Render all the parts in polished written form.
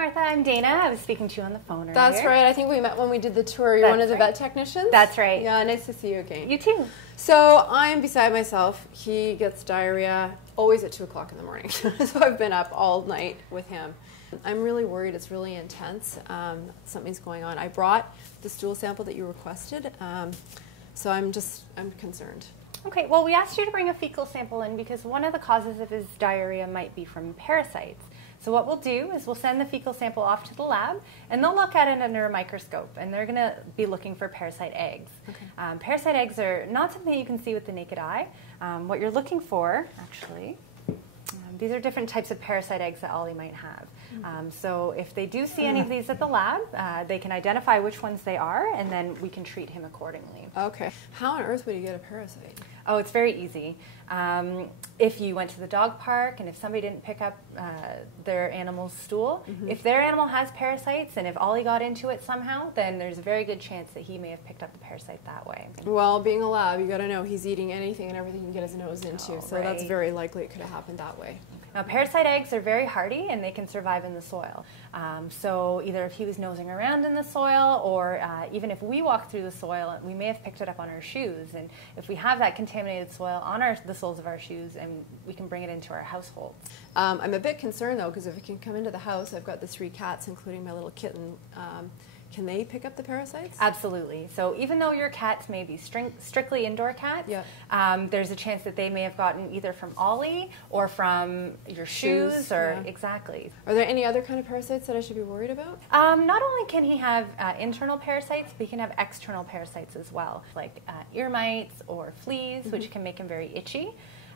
Martha. I'm Dana. I was speaking to you on the phone earlier. That's right. I think we met when we did the tour. You're one of the vet technicians? That's right. Yeah, nice to see you again. You too. So I'm beside myself. He gets diarrhea always at 2 o'clock in the morning. So I've been up all night with him. I'm really worried. It's really intense. Something's going on. I brought the stool sample that you requested. So I'm concerned. Okay, well, we asked you to bring a fecal sample in because one of the causes of his diarrhea might be from parasites. So what we'll do is we'll send the fecal sample off to the lab, and they'll look at it under a microscope, and they're going to be looking for parasite eggs. Okay. Parasite eggs are not something you can see with the naked eye. What you're looking for, actually, these are different types of parasite eggs that Ollie might have. So if they do see any of these at the lab, they can identify which ones they are, and then we can treat him accordingly. Okay. How on earth would you get a parasite? Oh, it's very easy. If you went to the dog park and if somebody didn't pick up their animal's stool, if their animal has parasites and if Ollie got into it somehow, then there's a very good chance that he may have picked up the parasite that way. Well, being a lab, you got to know he's eating anything and everything he can get his nose into, so that's very likely it could have happened that way. Now, parasite eggs are very hardy and they can survive in the soil. So either if he was nosing around in the soil or even if we walk through the soil, we may have picked it up on our shoes. And if we have that contaminated soil on the soles of our shoes, and we can bring it into our households. I'm a bit concerned though, because if it can come into the house, I've got the 3 cats, including my little kitten. Can they pick up the parasites? Absolutely. So even though your cats may be strictly indoor cats, there's a chance that they may have gotten either from Ollie or from your shoes or exactly. Are there any other kind of parasites that I should be worried about? Not only can he have internal parasites, but he can have external parasites as well, like ear mites or fleas, which can make him very itchy.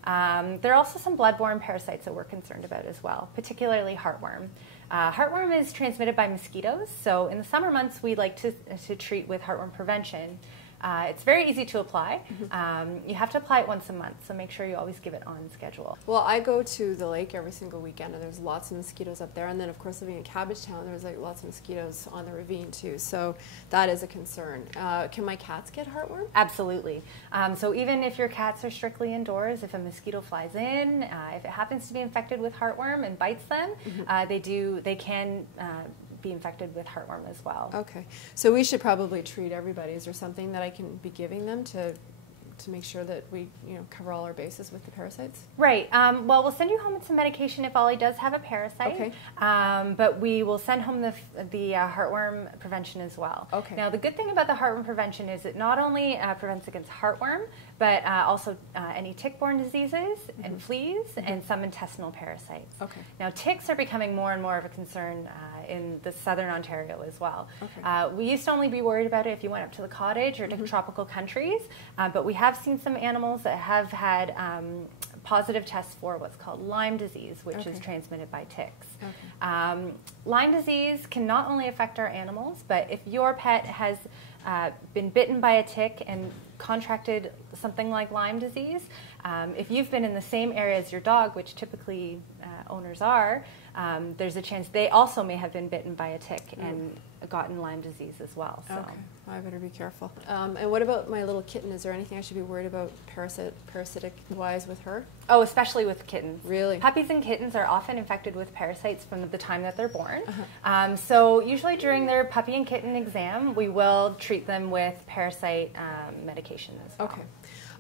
There are also some bloodborne parasites that we're concerned about as well, particularly heartworm. Heartworm is transmitted by mosquitoes, so in the summer months we like to treat with heartworm prevention. It's very easy to apply. You have to apply it once a month, so make sure you always give it on schedule. Well, I go to the lake every single weekend, and there's lots of mosquitoes up there. And then, of course, living in Cabbagetown, there's like lots of mosquitoes on the ravine too. So that is a concern. Can my cats get heartworm? Absolutely. So even if your cats are strictly indoors, if a mosquito flies in, if it happens to be infected with heartworm and bites them, they can be infected with heartworm as well. Okay, so we should probably treat everybody. Is there something that I can be giving them to make sure that we cover all our bases with the parasites? Right. Well, we'll send you home with some medication if Ollie does have a parasite. Okay. But we will send home the heartworm prevention as well. Okay. Now, the good thing about the heartworm prevention is it not only prevents against heartworm, but also any tick-borne diseases and fleas and some intestinal parasites. Okay. Now, ticks are becoming more and more of a concern in the southern Ontario as well. Okay. We used to only be worried about it if you went up to the cottage or to tropical countries, but we have seen some animals that have had positive tests for what's called Lyme disease, which is transmitted by ticks. Okay. Lyme disease can not only affect our animals, but if your pet has been bitten by a tick and contracted something like Lyme disease, if you've been in the same area as your dog, which typically owners are, there's a chance they also may have been bitten by a tick and gotten Lyme disease as well. So. Okay, I better be careful. And what about my little kitten? Is there anything I should be worried about parasitic-wise with her? Oh, especially with kittens. Really? Puppies and kittens are often infected with parasites from the time that they're born. So usually during their puppy and kitten exam, we will treat them with parasite medication as well. Okay.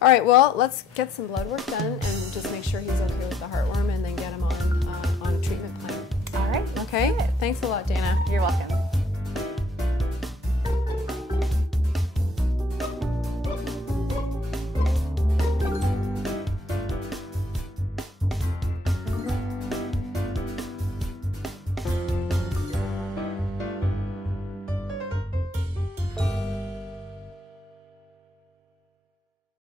All right, well, let's get some blood work done and just make sure he's okay with the heartworm and then get him on a treatment plan. All right. Okay. Thanks a lot, Dana. You're welcome.